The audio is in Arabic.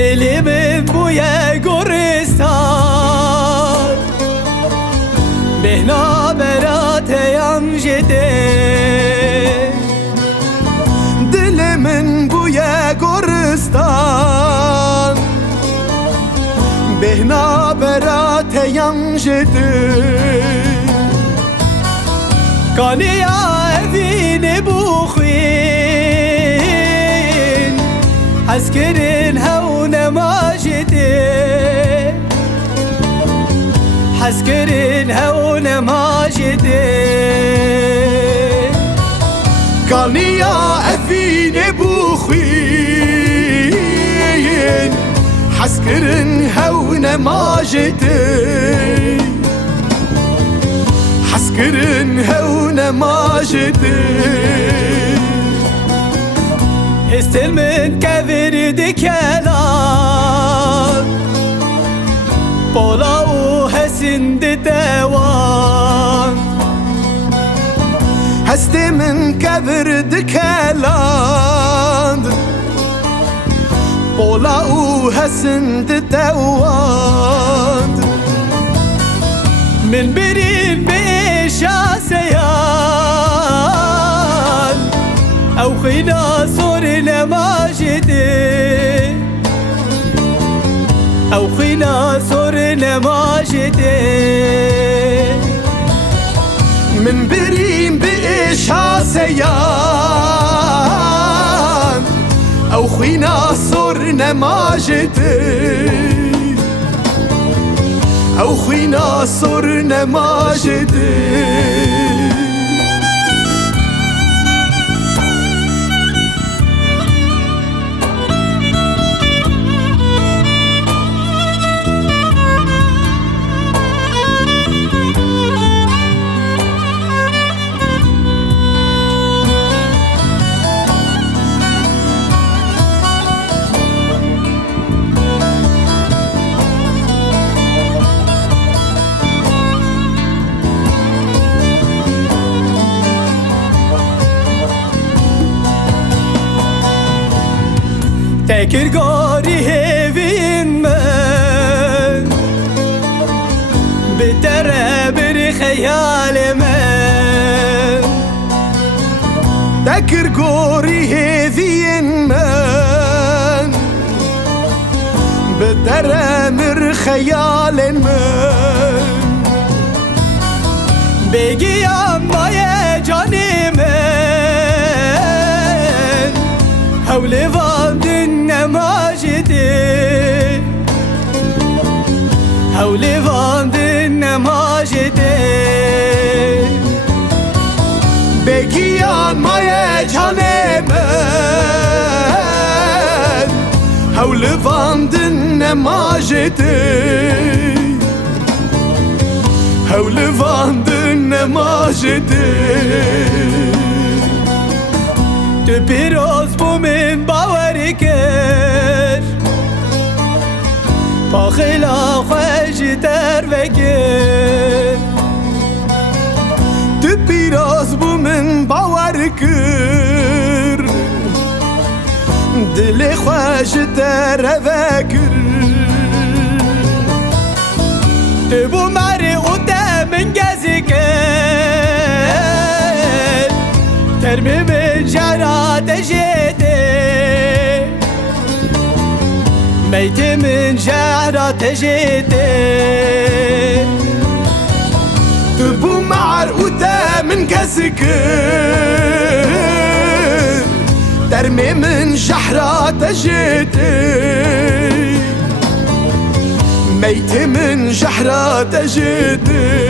دلی من بوی گورستان بهنا برات یم جده دل من بوی گورستان بهنا برات یم جده کانیا evini بخوین حس کرن هونه ماجده حس کرن هونه ماجده کانیا evini بخوین حس کرن هونه ماجده حسكرن هون ماجده استل من كفر دكالان بولا و حسن دوان هست من كفر دكالان بولا و حسن دوان من برين شاسيان أو خينا صور نماجده أو خينا صور نماجده من بريم بإشاسيان أو خينا صور نماجده أو خينا صرنا ماجده تكرقاري هيفين من بترابر خيال من تكرقاري هيفين من بترابر خيال من بگیم مای جانی من حول واندن نماجده حول واندن نماجده بگیم مای جانی من حول واندن نماجده حول واندن نماجده تو پیروز بو من باوری کر با خیلا خوش در وکر تو پیروز بو من باوری کر دل خوش در وکر تو بو مری من gezegen termimi cerrate jede meytimin cerrate jede bu mar'ute min gezegen termimin cerrate jede ميت من جحرة جدي